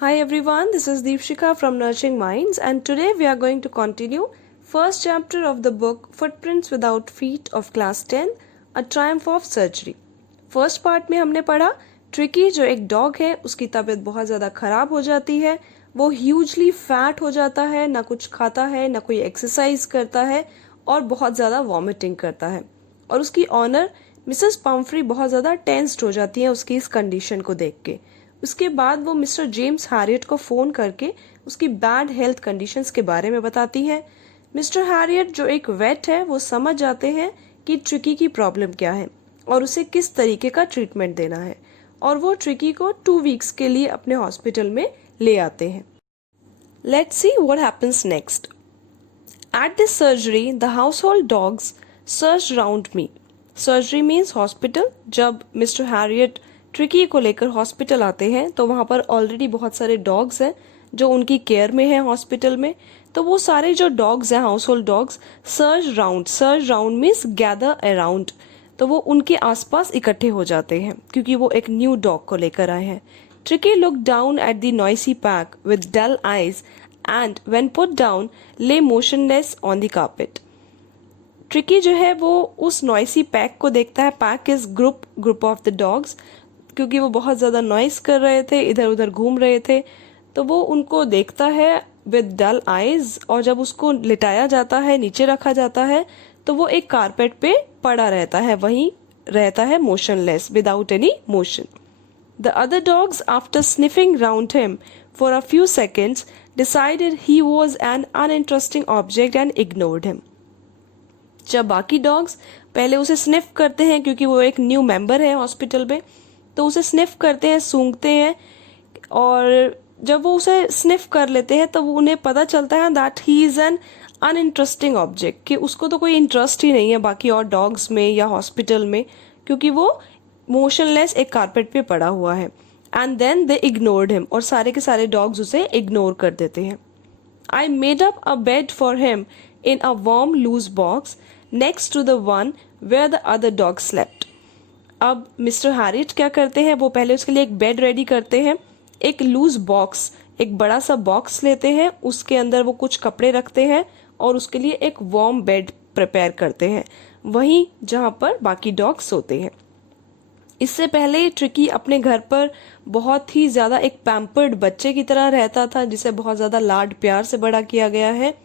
Hi everyone, this is Deepshika from Nurturing Minds, and today we are going to continue first chapter of the book Footprints Without Feet of Class 10, A Triumph of Surgery. First part में हमने पढ़ा tricky जो एक dog है उसकी तबीयत बहुत ज़्यादा ख़राब हो जाती है, वो ह्यूजली फैट हो जाता है, ना कुछ खाता है ना कोई एक्सरसाइज करता है और बहुत ज़्यादा वॉमिटिंग करता है। और उसकी ऑनर मिसेस पम्फ्री बहुत ज़्यादा टेंस्ड हो जाती है उसकी इस कंडीशन को देख के। उसके बाद वो मिस्टर जेम्स हैरियट को फ़ोन करके उसकी बैड हेल्थ कंडीशंस के बारे में बताती है। मिस्टर हैरियट जो एक वेट है वो समझ जाते हैं कि ट्रिकी की प्रॉब्लम क्या है और उसे किस तरीके का ट्रीटमेंट देना है, और वो ट्रिकी को 2 वीक्स के लिए अपने हॉस्पिटल में ले आते हैं। Let's see what happens next. At this surgery the house hold dogs search round me. Surgery means hospital. जब मिस्टर हैरियट ट्रिकी को लेकर हॉस्पिटल आते हैं तो वहाँ पर ऑलरेडी बहुत सारे डॉग्स हैं जो उनकी केयर में है हॉस्पिटल में। तो वो सारे जो डॉग्स हैं house hold dogs search round means gather around, तो वो उनके आसपास इकट्ठे हो जाते हैं क्योंकि वो एक न्यू डॉग को लेकर आए हैं। Tricky look down at the noisy pack with dull eyes and when put down lay motionless on the carpet. Tricky जो है वो उस नॉइसी पैक को देखता है। Pack is group of the dogs, क्योंकि वो बहुत ज़्यादा नॉइस कर रहे थे, इधर उधर घूम रहे थे, तो वो उनको देखता है विद डल आइज। और जब उसको लिटाया जाता है, नीचे रखा जाता है, तो वो एक कारपेट पे पड़ा रहता है, वहीं रहता है motionless without any motion. The other dogs after sniffing round him for a few seconds decided he was an uninteresting object and ignored him. जब बाकी डॉग्स पहले उसे स्निफ करते हैं क्योंकि वो एक न्यू मेंबर है हॉस्पिटल में, तो उसे स्निफ करते हैं, सूंघते हैं, और जब वो उसे स्निफ कर लेते हैं तो उन्हें पता चलता है that he is an uninteresting object, कि उसको तो कोई इंटरेस्ट ही नहीं है बाकी और डॉग्स में या हॉस्पिटल में, क्योंकि वो मोशनलेस एक कारपेट पे पड़ा हुआ है। And then they ignored him, और सारे के सारे डॉग्स उसे इग्नोर कर देते हैं। I made up a bed for him in a warm loose box next to the one where the other dog slept. अब मिस्टर हैरियट क्या करते हैं, वो पहले उसके लिए एक बेड रेडी करते हैं। एक लूज बॉक्स, एक बड़ा सा बॉक्स लेते हैं, उसके अंदर वो कुछ कपड़े रखते हैं और उसके लिए एक वार्म बेड प्रिपेयर करते हैं, वहीं जहां पर बाकी डॉग सोते हैं। इससे पहले ट्रिकी अपने घर पर बहुत ही ज़्यादा एक पैम्पर्ड बच्चे की तरह रहता था, जिसे बहुत ज़्यादा लाड प्यार से बड़ा किया गया है।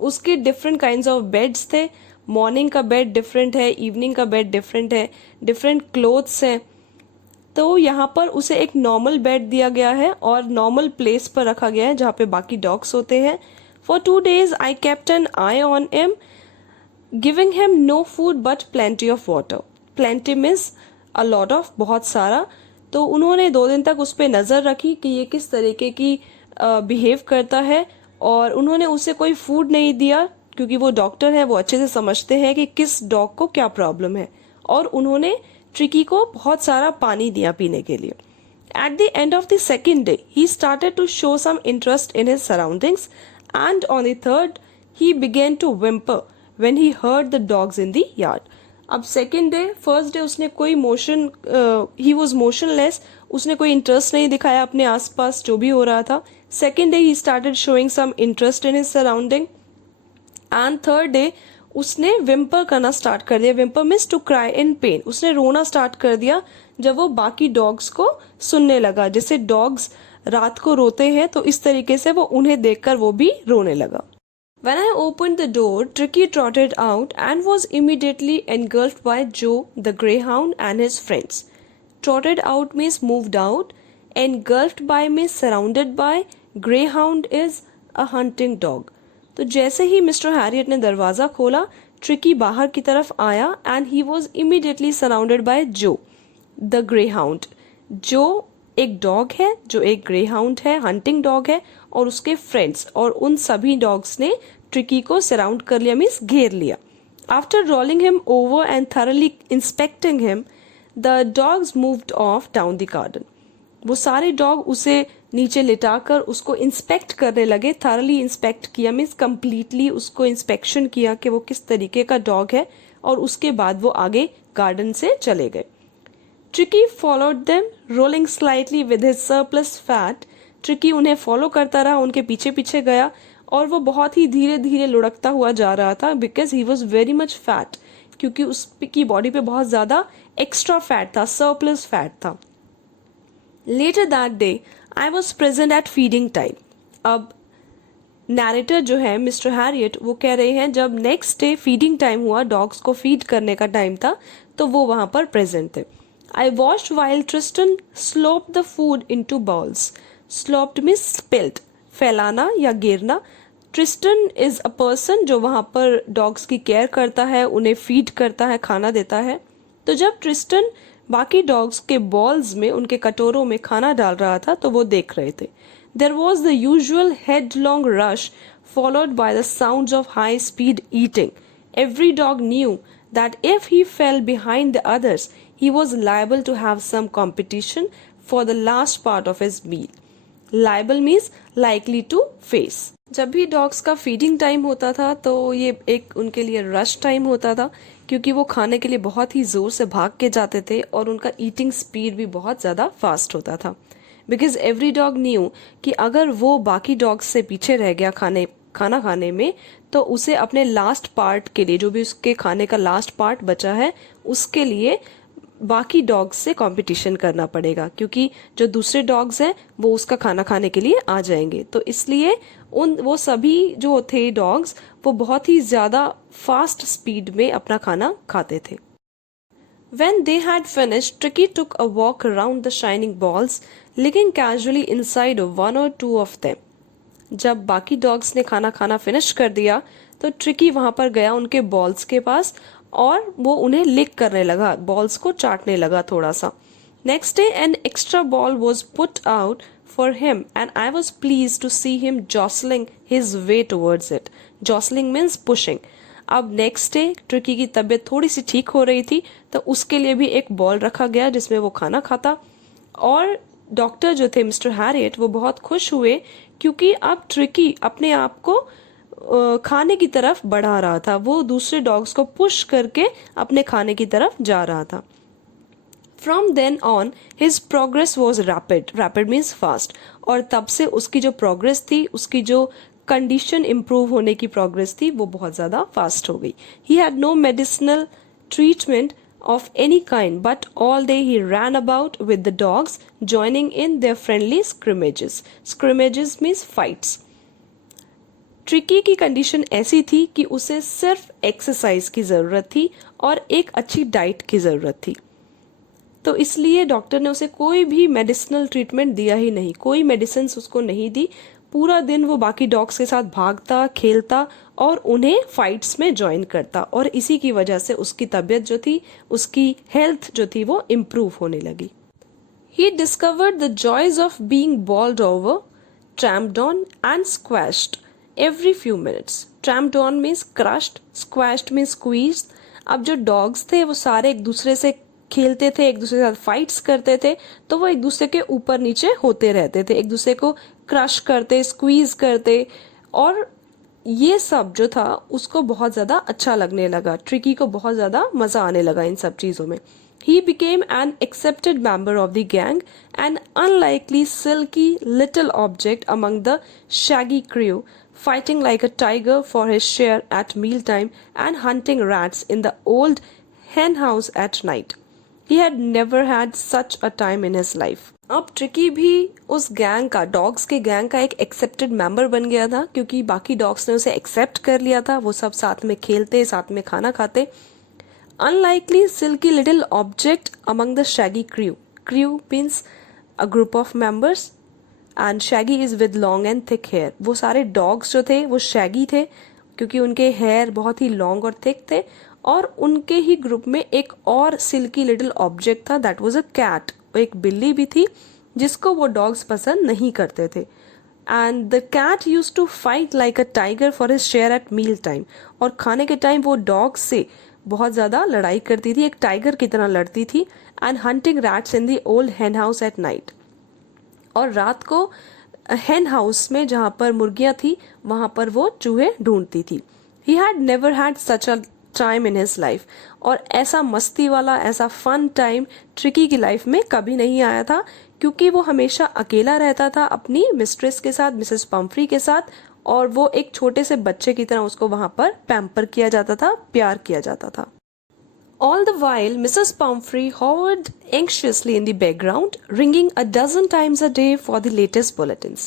उसके डिफरेंट काइंड्स ऑफ बेड्स थे। मॉर्निंग का बेड डिफरेंट है, इवनिंग का बेड डिफरेंट है, डिफरेंट क्लोथ्स हैं। तो यहाँ पर उसे एक नॉर्मल बेड दिया गया है और नॉर्मल प्लेस पर रखा गया है जहाँ पे बाकी डॉग्स होते हैं। For 2 days I kept an eye on him giving him no food but plenty of water. Plenty means a lot of, बहुत सारा। तो उन्होंने 2 दिन तक उस पर नज़र रखी कि ये किस तरीके की बिहेव करता है, और उन्होंने उसे कोई फूड नहीं दिया क्योंकि वो डॉक्टर है, वो अच्छे से समझते हैं कि किस डॉग को क्या प्रॉब्लम है, और उन्होंने ट्रिकी को बहुत सारा पानी दिया पीने के लिए। At the end of the second day he started to show some interest in his surroundings and on the third he began to whimper when he heard the dogs in the yard. अब second day, first day उसने कोई motion, he was motionless, उसने कोई interest नहीं दिखाया अपने आसपास जो भी हो रहा था। Second day he started showing some interest in his surrounding and third day उसने विम्पर करना स्टार्ट कर दिया। Whimper means to cry in pain. उसने रोना स्टार्ट कर दिया जब वो बाकी डॉग्स को सुनने लगा। जैसे डॉग्स रात को रोते हैं तो इस तरीके से वो उन्हें देखकर वो भी रोने लगा। When I opened the door, Tricky trotted out and was immediately engulfed by Joe the greyhound and his friends. Trotted out means moved out. Engulfed by means surrounded by. Greyhound is a hunting dog. तो जैसे ही mister Harriet ने दरवाज़ा खोला, tricky बाहर की तरफ आया and he was immediately surrounded by जो द ग्रे हाउंड। जो एक डॉग है, जो एक ग्रे हाउंड है, हंटिंग डॉग है, और उसके फ्रेंड्स, और उन सभी डॉग्स ने ट्रिकी को सराउंड कर लिया, मीन्स घेर लिया। After rolling him over and thoroughly inspecting him the dogs moved of down the garden. वो सारे डॉग उसे नीचे लिटाकर उसको इंस्पेक्ट करने लगे। थरली इंस्पेक्ट किया मीन्स कंप्लीटली उसको इंस्पेक्शन किया कि वो किस तरीके का डॉग है, और उसके बाद वो आगे गार्डन से चले गए। Tricky followed them, rolling slightly with his surplus fat tricky उन्हें फॉलो करता रहा, उनके पीछे पीछे गया और वो बहुत ही धीरे धीरे लुढ़कता हुआ जा रहा था because he was very much fat, क्योंकि उसकी बॉडी पे बहुत ज़्यादा एक्स्ट्रा फैट था, सरप्लस फैट था. Later that day I was present at feeding time. अब नैरेटर जो है मिस्टर हैरियट वो कह रहे हैं जब नेक्स्ट डे फीडिंग टाइम हुआ, डॉग्स को फीड करने का टाइम था, तो वो वहां पर प्रेजेंट थे. I watched while Tristan slope the food into bowls. Sloped means spilled, फैलाना या गिरना. ट्रिस्टन इज अ पर्सन जो वहां पर डॉग्स की केयर करता है, उन्हें फीड करता है, खाना देता है. तो जब ट्रिस्टन बाकी डॉग्स के बॉल्स में, उनके कटोरों में खाना डाल रहा था, तो वो देख रहे थे. There was the usual headlong rush followed by the sounds of high-speed eating. Every dog knew that if he fell behind the others, he was liable to have some competition for the last part of his meal. Liable means likely to face. जब भी dogs का feeding time होता था तो ये एक उनके लिए रश टाइम होता था, क्योंकि वो खाने के लिए बहुत ही जोर से भाग के जाते थे और उनका ईटिंग स्पीड भी बहुत ज्यादा फास्ट होता था. बिकॉज एवरी डॉग न्यू कि अगर वो बाकी डॉग्स से पीछे रह गया खाना खाने में, तो उसे अपने लास्ट पार्ट के लिए, जो भी उसके खाने का लास्ट पार्ट बचा है, उसके लिए बाकी डॉग्स से कंपटीशन करना पड़ेगा, क्योंकि जो दूसरे डॉग्स हैं वो उसका खाना खाने के लिए आ जाएंगे. तो इसलिए वो सभी जो थे डॉग्स वो बहुत ही ज्यादा फास्ट स्पीड में अपना खाना खाते थे. When they had finished, Tricky took a walk around the shining balls, looking casually inside one or two of them. जब बाकी डॉग्स ने खाना खाना फिनिश कर दिया तो ट्रिकी वहां पर गया उनके बॉल्स के पास और वो उन्हें लिक करने लगा, बॉल्स को चाटने लगा थोड़ा सा. Next day an extra ball was put out for him and I was please to see him jostling his way towards it. Jostling means pushing. अब नेक्स्ट डे ट्रिकी की तबीयत थोड़ी सी ठीक हो रही थी, तो उसके लिए भी एक बॉल रखा गया जिसमें वो खाना खाता. और डॉक्टर जो थे मिस्टर हैरियट वो बहुत खुश हुए, क्योंकि अब ट्रिकी अपने आप को खाने की तरफ बढ़ा रहा था, वो दूसरे डॉग्स को पुश करके अपने खाने की तरफ जा रहा था. From then on his progress was rapid. Rapid means fast. और तब से उसकी जो प्रोग्रेस थी, उसकी जो कंडीशन इम्प्रूव होने की प्रोग्रेस थी, वो बहुत ज्यादा फास्ट हो गई. He had no medicinal treatment of any kind, but all day he ran about with the dogs, joining in their friendly scrimmages. Scrimmages means fights. Tricky की कंडीशन ऐसी थी कि उसे सिर्फ एक्सरसाइज की जरूरत थी और एक अच्छी डाइट की जरूरत थी. तो इसलिए डॉक्टर ने उसे कोई भी मेडिसिनल ट्रीटमेंट दिया ही नहीं, कोई मेडिसिन उसको नहीं दी. पूरा दिन वो बाकी डॉग्स के साथ भागता, खेलता और उन्हें फाइट्स में ज्वाइन करता, और इसी की वजह से उसकी तबीयत जो थी, उसकी हेल्थ जो थी, वो इम्प्रूव होने लगी. He discovered the joys of being bowled over, tramped on and squashed every few minutes. Tramped on means crushed, squashed means squeezed. अब जो डॉग्स थे वो सारे एक दूसरे से खेलते थे, एक दूसरे के साथ फाइट्स करते थे, तो वो एक दूसरे के ऊपर नीचे होते रहते थे, एक दूसरे को क्रश करते, स्क्वीज करते, और ये सब जो था उसको बहुत ज्यादा अच्छा लगने लगा. ट्रिकी को बहुत ज्यादा मजा आने लगा इन सब चीजों में. He became an accepted member of the gang, an unlikely silky little object among the shaggy crew, fighting like a tiger for his share at mealtime and hunting rats in the old hen house at night. He had never had such a time in his life. अब tricky भी उस gang का, dogs के gang का एक accepted member बन गया था, क्योंकि बाकी डॉग्स ने उसे एक्सेप्ट कर लिया था. वो सब साथ में खेलते, साथ में खाना खाते. Unlikely silky little object among the shaggy crew. Crew means a group of members and shaggy is with long and thick hair. वो सारे डॉग्स जो थे वो शैगी थे, क्योंकि उनके हेयर बहुत ही लॉन्ग और थिक थे. और उनके ही ग्रुप में एक और सिल्की लिटिल ऑब्जेक्ट था, दैट वाज अ कैट. एक बिल्ली भी थी जिसको वो डॉग्स पसंद नहीं करते थे. And the cat used to fight like a tiger for his share at meal time. और खाने के टाइम वो डॉग्स से बहुत ज्यादा लड़ाई करती थी, एक टाइगर की तरह लड़ती थी. And hunting rats in the old हेन हाउस एट नाइट. और रात को हेन हाउस में जहां पर मुर्गियां थी वहां पर वो चूहे ढूंढती थी. He had never had such a time in his life. और ऐसा मस्ती वाला, ऐसा फन टाइम ट्रिकी की लाइफ में कभी नहीं आया था, क्योंकि वो हमेशा अकेला रहता था अपनी मिस्ट्रेस के साथ, मिसेस पम्फ्री के साथ, और वो एक छोटे से बच्चे की तरह उसको वहां पर पैम्पर किया जाता था, प्यार किया जाता था। All the while, Mrs. Pumphrey hovered anxiously in the background, ringing a dozen times a day for the latest bulletins.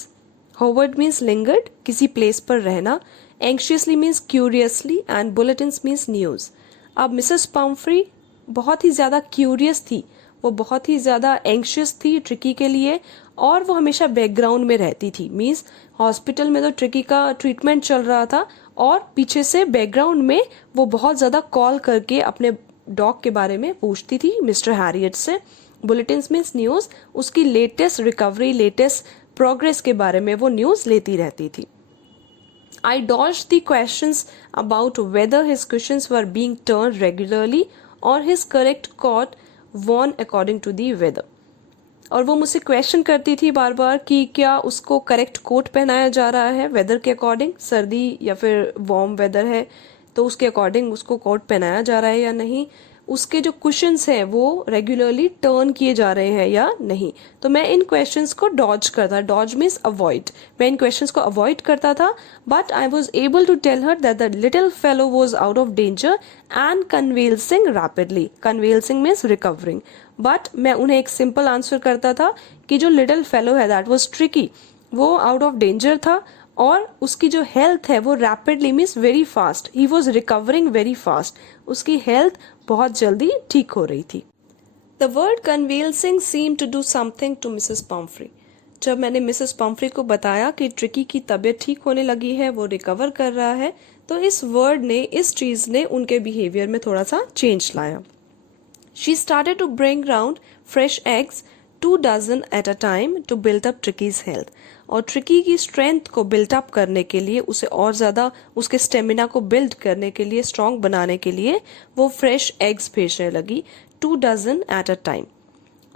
Hovered means lingered, किसी place पर रहना. Anxiously means curiously, and bulletins means news. अब Mrs Pomfrey बहुत ही ज़्यादा curious थी, वो बहुत ही ज़्यादा एंक्शियस थी ट्रिकी के लिए, और वो हमेशा बैकग्राउंड में रहती थी। मीन्स हॉस्पिटल में तो ट्रिकी का ट्रीटमेंट चल रहा था, और पीछे से बैकग्राउंड में वो बहुत ज़्यादा कॉल करके अपने डॉग के बारे में पूछती थी मिस्टर हैरियट से। बुलेटिन्स मीन्स न्यूज़, उसकी लेटेस्ट रिकवरी, लेटेस्ट प्रोग्रेस के बारे में वो न्यूज़ लेती रहती थी। I dodged the questions about whether his cushions were being turned regularly or his correct coat worn according to the weather. और वो मुझसे क्वेश्चन करती थी बार बार कि क्या उसको करेक्ट कोट पहनाया जा रहा है वेदर के अकॉर्डिंग, सर्दी या फिर वार्म वेदर है तो उसके अकॉर्डिंग उसको कोट पहनाया जा रहा है या नहीं, उसके जो कुशन्स हैं वो रेगुलरली टर्न किए जा रहे हैं या नहीं। तो मैं इन क्वेश्चंस को डॉज करता, डॉज मीन्स अवॉइड, मैं इन क्वेश्चंस को अवॉइड करता था, but I was able to tell her that the little fellow was out of danger and convalescing rapidly. Convalescing means recovering, but मैं उन्हें एक सिंपल आंसर करता था कि जो लिटिल फेलो है दैट वॉज ट्रिकी, वो आउट ऑफ डेंजर था, और उसकी जो हेल्थ है वो rapidly means very fast, he was recovering very fast, उसकी हेल्थ बहुत जल्दी ठीक हो रही थी। The word convalescing seem to do something to Mrs Pumphrey. जब मैंने मिसेस पम्फ्री को बताया कि ट्रिकी की तबीयत ठीक होने लगी है, वो रिकवर कर रहा है, तो इस वर्ड ने, इस चीज ने उनके बिहेवियर में थोड़ा सा चेंज लाया। She started to bring round fresh eggs 2 dozen at a time to build up Tricki's health. और ट्रिकी की स्ट्रेंथ को बिल्ट अप करने के लिए, उसे और ज़्यादा उसके स्टेमिना को बिल्ड करने के लिए, स्ट्रॉन्ग बनाने के लिए वो फ्रेश एग्स भेजने लगी 2 dozen at a time.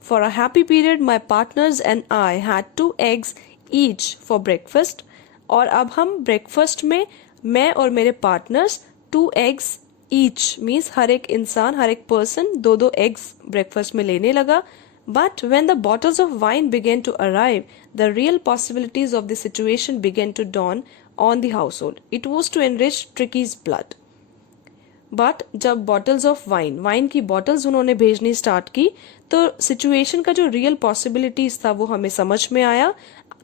For a happy period, my partners and I had 2 eggs each for breakfast. और अब हम ब्रेकफास्ट में मैं और मेरे पार्टनर्स 2 eggs each मीन्स हर एक इंसान, हर एक पर्सन 2-2 एग्स ब्रेकफास्ट में लेने लगा। But when the bottles of wine began to arrive, the real possibilities of the situation began to dawn on the household. It was to enrich Tricky's blood. But जब bottles of wine की bottles उन्होंने भेजनी start की, तो situation का जो real possibilities था वो हमें समझ में आया,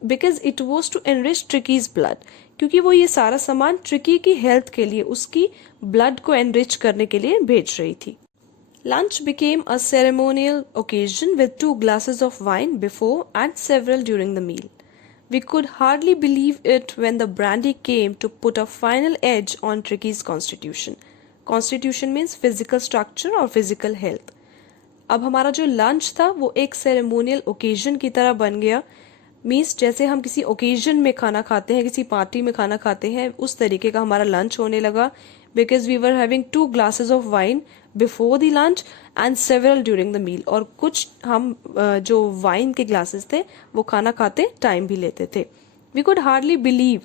because it was to enrich Tricki's blood, क्योंकि वो ये सारा सामान ट्रिकी की हेल्थ के लिए, उसकी ब्लड को एनरिच करने के लिए भेज रही थी। Lunch became a ceremonial occasion with 2 glasses of wine before and several during the meal. We could hardly believe it when the brandy came to put a final edge on Tricky's constitution. Constitution means physical structure or physical health. अब हमारा जो lunch था वो एक ceremonial occasion की तरह बन गया। मीन्स जैसे हम किसी ओकेजन में खाना खाते हैं, किसी पार्टी में खाना खाते हैं, उस तरीके का हमारा लंच होने लगा। Because we were having 2 glasses of wine before the lunch and several during the meal. और कुछ हम जो वाइन के ग्लासेस थे वो खाना खाते टाइम भी लेते थे। We could hardly believe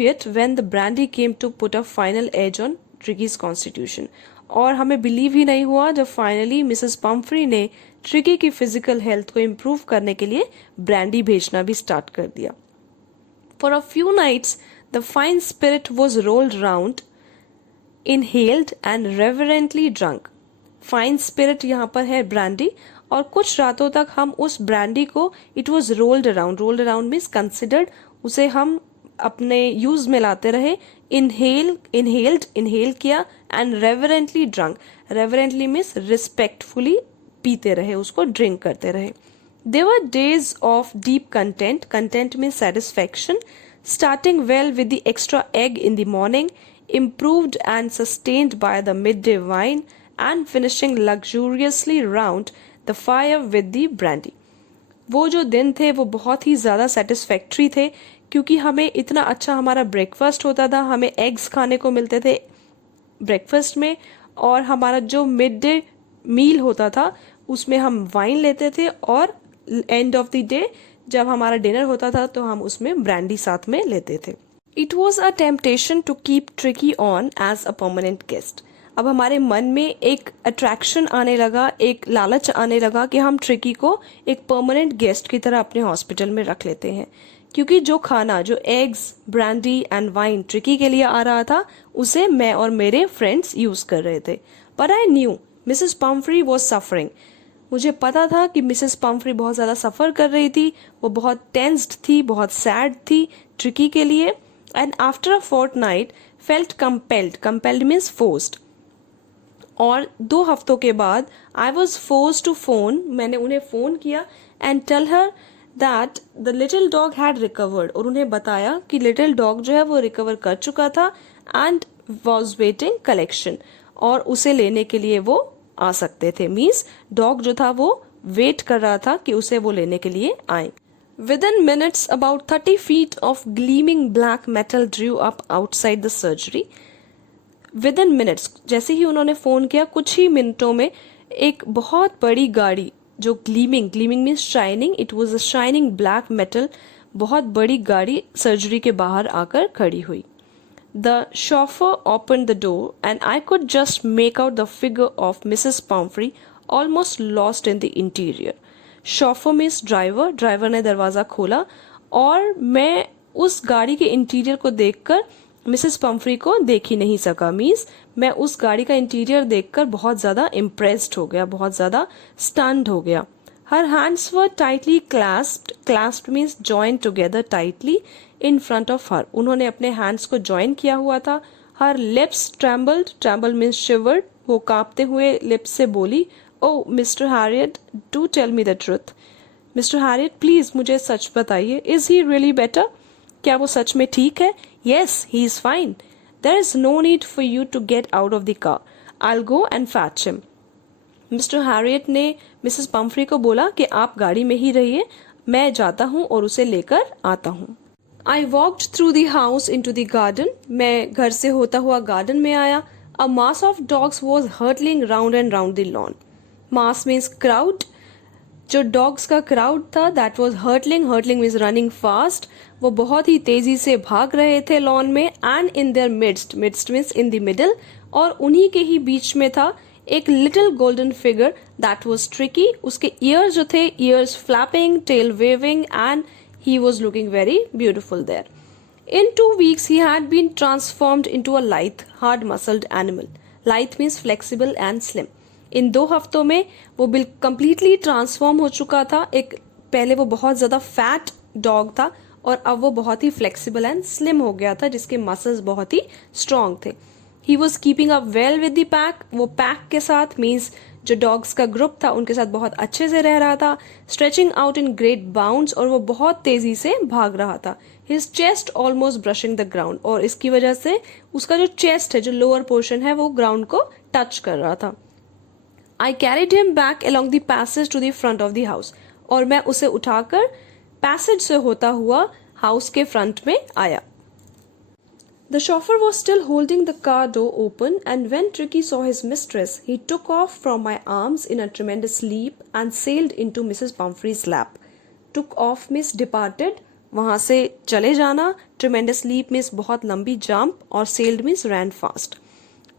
it when the brandy came to put a final edge on Tricki's constitution. और हमें बिलीव ही नहीं हुआ जब फाइनली मिसेस पम्फ्री ने ट्रिकी की फिजिकल हेल्थ को इम्प्रूव करने के लिए ब्रांडी भेजना भी स्टार्ट कर दिया। For a few nights the fine spirit was rolled round, inhaled and reverently drunk. Fine spirit यहाँ पर है ब्रांडी, और कुछ रातों तक हम उस ब्रांडी को, it was rolled around means considered, उसे हम अपने यूज में लाते रहे। इनहेल किया, and reverently drunk, reverently means respectfully पीते रहे, उसको ड्रिंक करते रहे। There were days of deep content. Content means satisfaction. Starting well with the extra egg in the morning, improved and sustained by the midday wine, and finishing luxuriously round the fire with the brandy. वो जो दिन थे वो बहुत ही ज़्यादा satisfactory थे, क्योंकि हमें इतना अच्छा हमारा ब्रेकफास्ट होता था, हमें एग्स खाने को मिलते थे ब्रेकफास्ट में, और हमारा जो मिड डे मील होता था उसमें हम वाइन लेते थे, और एंड ऑफ द डे जब हमारा डिनर होता था तो हम उसमें ब्रांडी साथ में लेते थे। It was a temptation to keep Tricky on as a permanent guest. अब हमारे मन में एक अट्रैक्शन आने लगा, एक लालच आने लगा कि हम ट्रिकी को एक परमानेंट गेस्ट की तरह अपने हॉस्पिटल में रख लेते हैं, क्योंकि जो खाना, जो eggs, brandy and wine tricky के लिए आ रहा था, उसे मैं और मेरे फ्रेंड्स यूज कर रहे थे. But I knew Mrs Pomfrey was suffering. मुझे पता था कि मिसेस पम्फ्री बहुत ज़्यादा सफ़र कर रही थी. वो बहुत टेंस्ड थी, बहुत सैड थी ट्रिकी के लिए. And after a fortnight felt compelled means forced. और 2 हफ्तों के बाद I was force to phone, मैंने उन्हें फ़ोन किया and tell her that the little dog had recovered. और उन्हें बताया कि लिटिल डॉग जो है वो रिकवर कर चुका था एंड वॉज वेटिंग कलेक्शन. और उसे लेने के लिए वो आ सकते थे. मीन्स डॉग जो था वो वेट कर रहा था कि उसे वो लेने के लिए आए. Within minutes, about 30 feet of gleaming black metal drew up outside the surgery. Within minutes, जैसे ही उन्होंने फ़ोन किया, कुछ ही मिनटों में एक बहुत बड़ी गाड़ी जो gleaming means shining, it was a shining black metal, बहुत बड़ी गाड़ी सर्जरी के बाहर आकर खड़ी हुई. The chauffeur opened the door and I could just make out the figure of Mrs. Pumphrey almost lost in the interior. Chauffeur means driver. Driver ने दरवाज़ा खोला और मैं उस गाड़ी के इंटीरियर को देखकर मिसेस पम्फ्री को देख ही नहीं सका. मीन्स मैं उस गाड़ी का इंटीरियर देखकर बहुत ज़्यादा इम्प्रेस्ड हो गया, बहुत ज़्यादा स्टन्ड हो गया. Her hands were tightly clasped means joined together tightly in front of her. उन्होंने अपने hands को join किया हुआ था. Her lips trembled means shivered. वो कांपते हुए lips से बोली, Oh, Mr. Harriet, do tell me the truth. Mr. Harriet, please मुझे सच बताइए. Is he really better? क्या वो सच में ठीक है? Yes, he is fine. There is no need for you to get out of the car. I'll go and fetch him. Mister Harriet ने Mrs Pomfrey को बोला कि आप गाड़ी में ही रहिए, मैं जाता हूँ और उसे लेकर आता हूँ. I walked through the house into the garden. मैं घर से होता हुआ गार्डन में आया. A mass of dogs was hurtling round and round the lawn. Mass means crowd. जो डॉग्स का क्राउड था that was hurtling means running fast. वो बहुत ही तेजी से भाग रहे थे लॉन में. And in their midst means in the middle. और उन्हीं के ही बीच में था एक little golden figure that was Tricki. उसके ईयर्स जो थे, ears flapping, tail waving and he was looking very beautiful there. In 2 weeks he had been transformed into a lithe, hard-muscled animal. Lithe means flexible and slim. इन 2 हफ्तों में वो completely transform हो चुका था. एक पहले वो बहुत ज्यादा फैट डॉग था और अब वो बहुत ही फ्लेक्सिबल एंड स्लिम हो गया था, जिसके मसल्स बहुत ही स्ट्रांग थे. He was keeping up well with the pack. वो पैक के साथ मीन्स जो डॉग्स का ग्रुप था उनके साथ बहुत अच्छे से रह रहा था. Stretching out in great bounds. और वो बहुत तेजी से भाग रहा था. His chest almost brushing the ground. और इसकी वजह से उसका जो चेस्ट है, जो लोअर पोर्शन है, वो ग्राउंड को टच कर रहा था. I carried him back along the passage to the front of the house. और मैं उसे उठाकर पैसेज से होता हुआ हाउस के फ्रंट में आया. The chauffeur was still holding the car door open, and when Tricky saw his mistress, he took off from my arms in a tremendous leap and sailed into Mrs. Pumphrey's lap. Took off means departed, वहाँ से चले जाना. Tremendous leap means बहुत लंबी jump, और sailed means ran fast.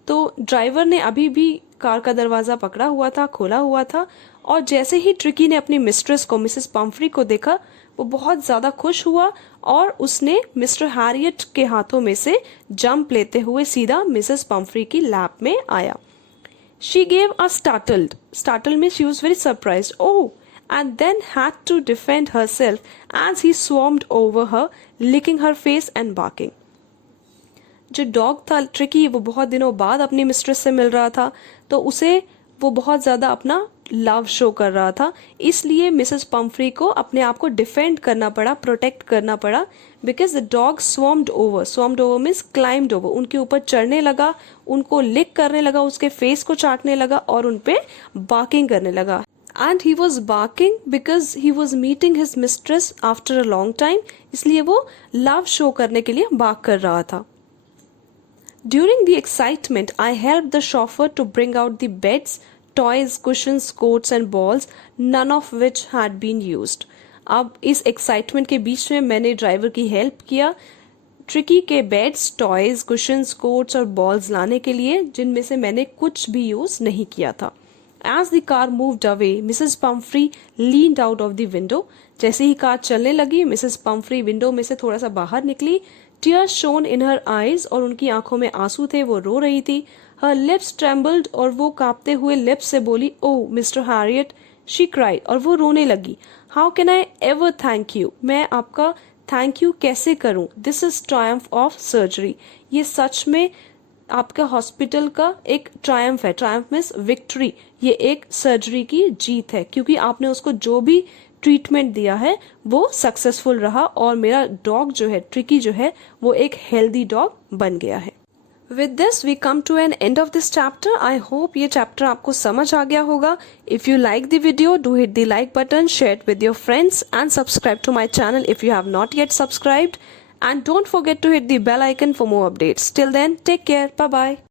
तो driver ने अभी भी कार का दरवाज़ा पकड़ा हुआ था, खोला हुआ था, और जैसे ही ट्रिकी ने अपनी मिस्ट्रेस को, मिसेस पम्फ्री को देखा, वो बहुत ज़्यादा खुश हुआ और उसने मिस्टर हैरियट के हाथों में से जंप लेते हुए सीधा मिसेस पम्फ्री की लैप में आया. शी गेव अ startled में she was very surprised. Oh, and then had to defend herself as he swarmed over her, licking her face and barking. जो डॉग था ट्रिकी, वो बहुत दिनों बाद अपनी मिस्ट्रेस से मिल रहा था, तो उसे वो बहुत ज़्यादा अपना लव शो कर रहा था. इसलिए मिसेस पम्फ्री को अपने आप को डिफेंड करना पड़ा, प्रोटेक्ट करना पड़ा. Because the dog swamped over means climbed over. उनके ऊपर चढ़ने लगा, उनको लिक करने लगा, उसके फेस को चाटने लगा और उन पे बार्किंग करने लगा. And he was barking because he was meeting his mistress after a long time. इसलिए वो लव शो करने के लिए बार्क कर रहा था. During the excitement, I helped the chauffeur to bring out the beds, toys, cushions, coats and balls, none of which had been used. अब इस एक्साइटमेंट के बीच में मैंने ड्राइवर की हेल्प किया. ट्रिकी के बेड्स, टॉयज, कुशंस, कोट्स और balls लाने के लिए, जिनमें से मैंने कुछ भी यूज नहीं किया था। As the car moved away, Mrs. Pumphrey leaned out of the window. जैसे ही कार चलने लगी, मिसेस पम्फ्री विंडो में से थोड़ा सा बाहर निकली। Tears shone in her eyes, और उनकी आंखों में आंसू थे, वो रो रही थी। Her lips trembled, और वो कांपते हुए लिप्स से बोली, "Oh, Mr. Harriet," she cried, और वो रोने लगी। "How can I ever thank you?" मैं आपका थैंक यू कैसे करूं? This is triumph of surgery. ये सच में आपका हॉस्पिटल का एक ट्रायम्फ है। Triumph means victory. ये एक सर्जरी की जीत है, क्योंकि आपने उसको जो भी ट्रीटमेंट दिया है वो सक्सेसफुल रहा, और मेरा डॉग जो है, ट्रिकी जो है, वो एक हेल्दी डॉग बन गया है। With this we come to an end of this chapter. I hope ये chapter आपको समझ आ गया होगा. If you like the video, do hit the like button, share it with your friends, and subscribe to my channel if you have not yet subscribed. And don't forget to hit the bell icon for more updates. Till then, take care. Bye bye.